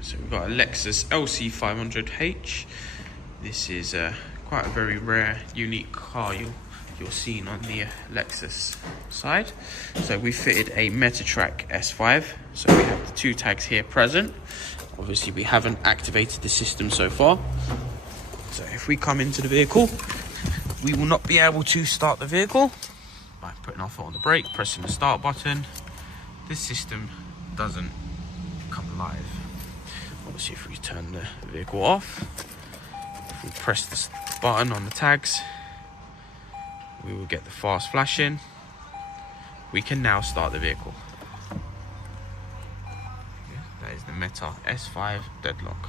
So we've got a Lexus LC500h. This is quite a very rare, unique car you're seeing on the Lexus side. So we fitted a MetaTrak S5. So we have the 2 tags here present. Obviously we haven't activated the system so far. So if we come into the vehicle, we will not be able to start the vehicle by putting our foot on the brake, pressing the start button. This system doesn't come alive. Obviously if we turn the vehicle off, if we press the button on the tags, we will get the fast flashing. We can now start the vehicle. That is the Meta S5 Deadlock.